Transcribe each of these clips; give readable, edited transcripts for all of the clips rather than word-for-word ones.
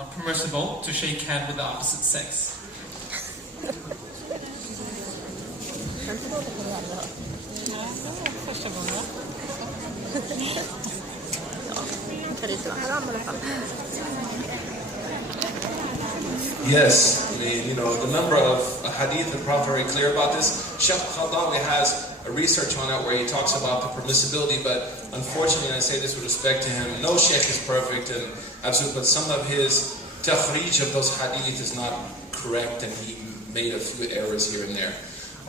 not permissible to shake hands with the opposite sex. Yes, the number of hadith, the Prophet very clear about this. Sheikh Khaldawi has a research on it where he talks about the permissibility, but unfortunately, and I say this with respect to him, no sheikh is perfect and absolute, but some of his takhrij of those hadith is not correct and he made a few errors here and there.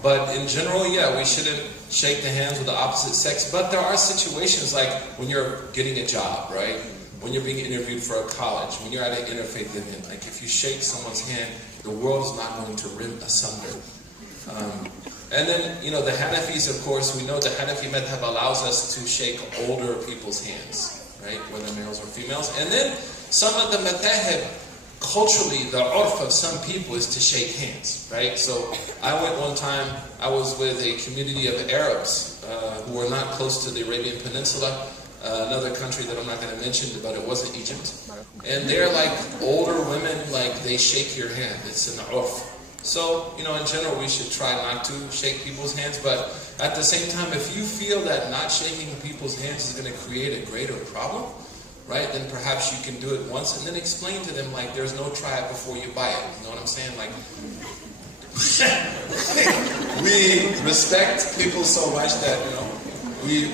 But in general, yeah, we shouldn't shake the hands with the opposite sex, but there are situations like when you're getting a job, right? When you're being interviewed for a college, when you're at an interfaith event, like if you shake someone's hand, the world is not going to rip asunder. And then, the Hanafis, of course, we know the Hanafi madhab allows us to shake older people's hands, right? Whether males or females. And then some of the madhab, culturally, the urf of some people is to shake hands, right? So I went one time, I was with a community of Arabs who were not close to the Arabian Peninsula, another country that I'm not going to mention, but it wasn't Egypt. And they're like older women, like they shake your hand. It's an urf. So, in general, we should try not to shake people's hands, but at the same time, if you feel that not shaking people's hands is going to create a greater problem, right, then perhaps you can do it once and then explain to them, like, there's no try it before you buy it. You know what I'm saying? Like, we respect people so much that, we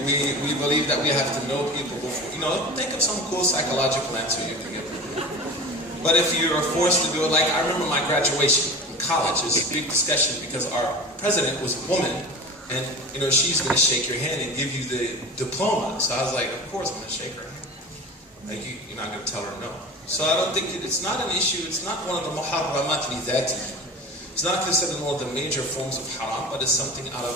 believe that we have to know people before, think of some cool psychological answer you can give them. But if you're forced to do it, like, I remember my graduation in college, it was a big discussion because our president was a woman, and, she's going to shake your hand and give you the diploma. So I was like, of course I'm going to shake her hand. Like, you're not going to tell her no. So I don't think it's not an issue. It's not one of the muharramat li dhati. It's not considered one of the major forms of haram, but it's something out of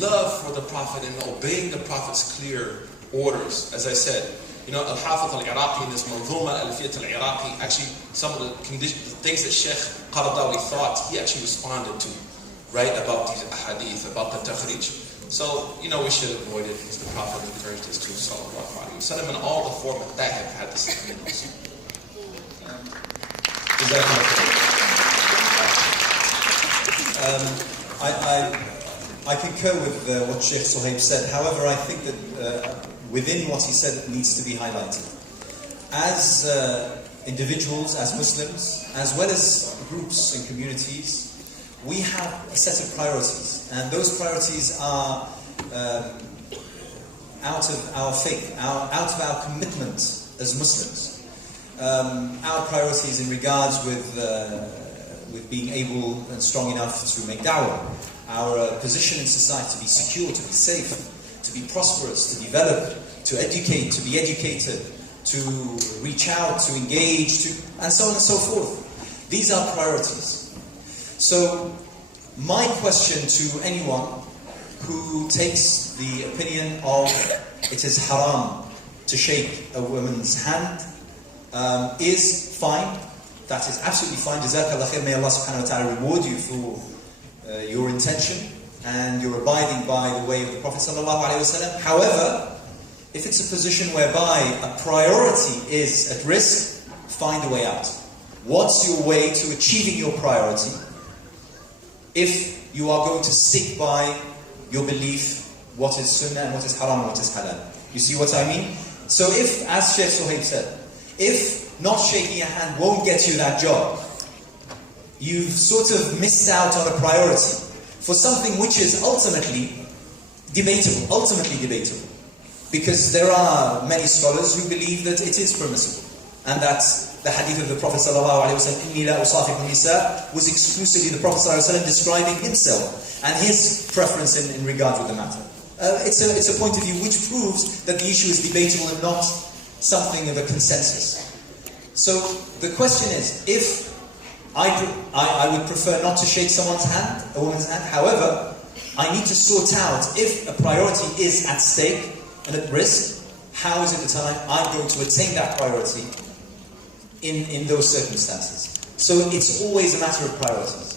love for the Prophet and obeying the Prophet's clear orders. As I said, Al-Hafiz al-Iraqi in this Manzuma al-Fiyat al-Iraqi, actually some of the things that Sheikh Qaradawi thought, he actually responded to, right, about these ahadith, about the takhrij. So, we should avoid it because the Prophet encouraged us to, sallallahu alayhi wa sallam, and all the four that have had the same also. Is that I concur with what Sheikh Suhaib said. However, I think that within what he said it needs to be highlighted. As individuals, as Muslims, as well as groups and communities, we have a set of priorities, and those priorities are out of our faith, out of our commitment as Muslims. Our priorities in regards with being able and strong enough to make da'wah, our position in society to be secure, to be safe, to be prosperous, to develop, to educate, to be educated, to reach out, to engage, and so on and so forth. These are priorities. So, my question to anyone who takes the opinion of it is haram to shake a woman's hand is fine. That is absolutely fine. Jazakallah khair. May Allah subhanahu wa ta'ala reward you for your intention and your abiding by the way of the Prophet sallallahu alaihi wasallam. However, if it's a position whereby a priority is at risk, find a way out. What's your way to achieving your priority if you are going to stick by your belief, what is sunnah and what is haram and what is halal? You see what I mean? So if, as Sheikh Suhaib said, if not shaking a hand won't get you that job, you've sort of missed out on a priority for something which is ultimately debatable. Because there are many scholars who believe that it is permissible. And that the hadith of the Prophet ﷺ, "Inni la usafiqu nisa," was exclusively the Prophet ﷺ describing himself and his preference in regard with the matter. It's a point of view which proves that the issue is debatable and not something of a consensus. So the question is, if I would prefer not to shake someone's hand, a woman's hand, however, I need to sort out if a priority is at stake and at risk, how is it the time I'm going to attain that priority in those circumstances? So it's always a matter of priorities.